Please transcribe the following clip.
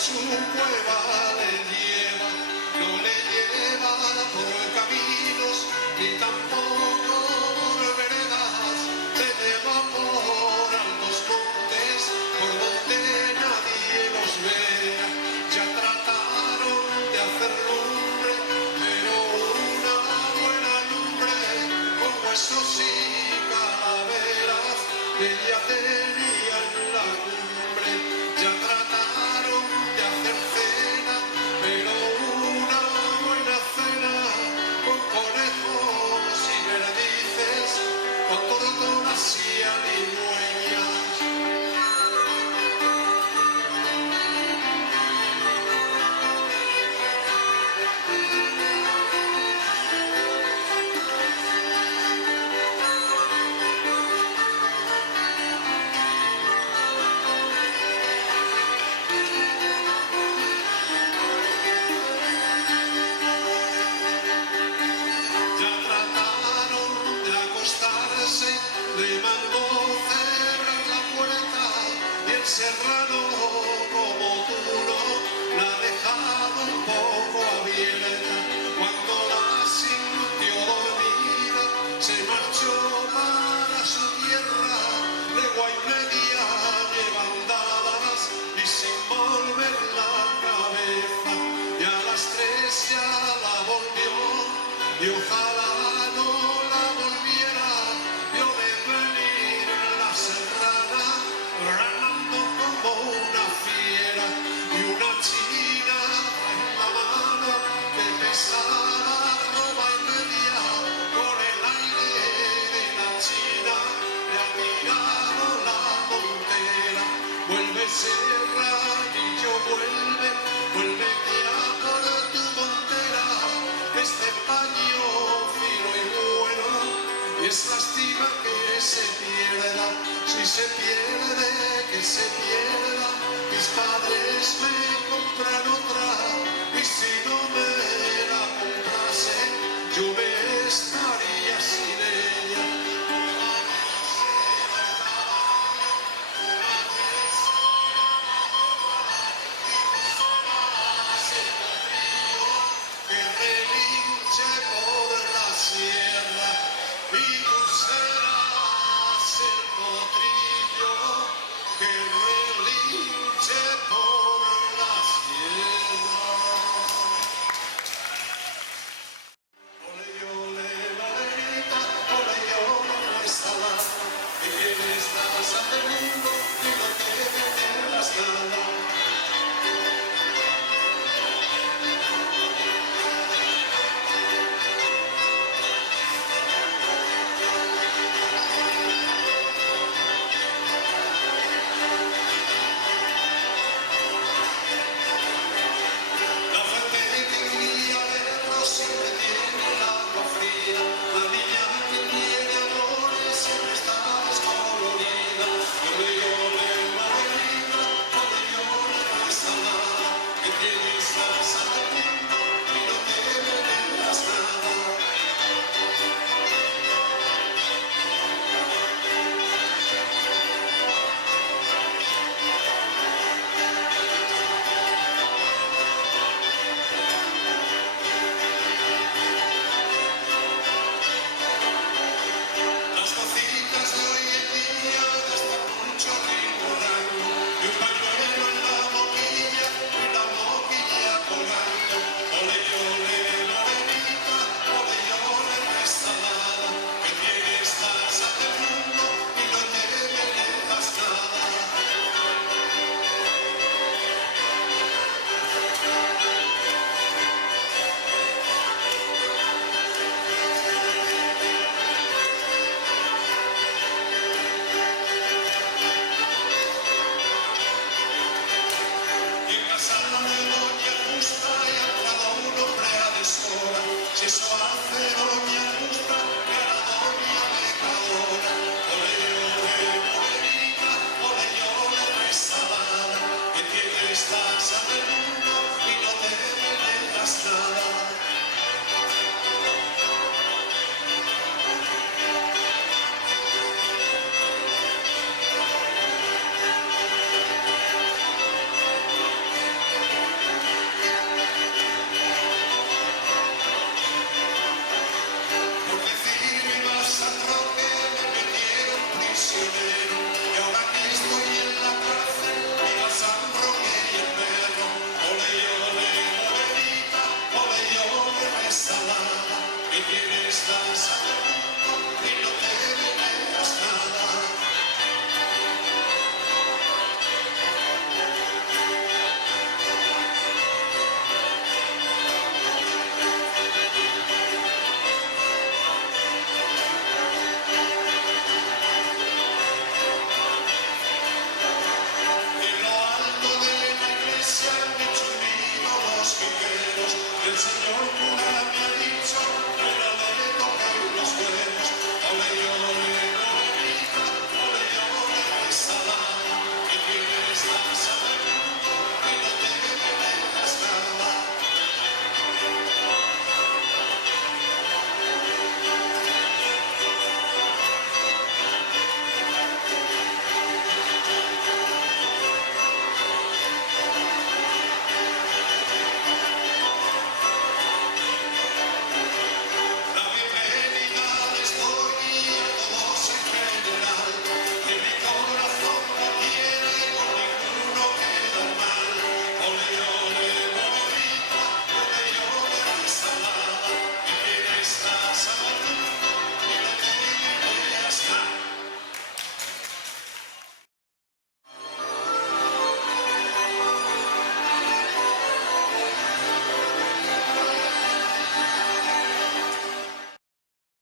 su cueva le lleva, no le lleva por caminos ni tampoco por veredas, le lleva por altos montes, por donde nadie los vea. Ya trataron de hacer lumbre, pero una buena lumbre con huesos y calaveras que ya tenía en la cumbre. Ya trataron de hacer cena, pero una buena cena con conejos y perdices, con tortolas y aligüeñas. Le mandó cerrar la puerta y el serrano, como tú no, la ha dejado un poco abierta. Cuando la sintió dormida, se marchó para su tierra, legua y media llevan dadas y sin volver la cabeza. Y a las 3 ya la volvió y ojalá no la volviera. Ramando como una fiera y una china en la mano que pesaba roba y media. Por el aire de la china le ha tirado la montera. Vuelve Serranillo, vuelve ya por tu montera. Este paño fino y bueno, y es lástima que se pierda. Si se pierde, que se pierda. Mis padres me compran otra, y si no me la comprase, yo me estaría sin ella. Que relinche por la sierra y tú serás el potrillo que relinche por la sierra. Ole, ole, valerita, ole, ole, nuestra lana, que tienes la masa del mundo y no te las ganas. Siempre tiene el agua fría, la niña que tiene amores siempre está descolorida. Ole, ole, valerita, ole, ole, nuestra lana, que tienes la sal del mundo y no te veneras nada. Si eso hace doña Justa, que era doña pecadora. Ole, ole, morenita, ole, ole, resalada, que tienes la sal del mundo y no te veneras nada. está.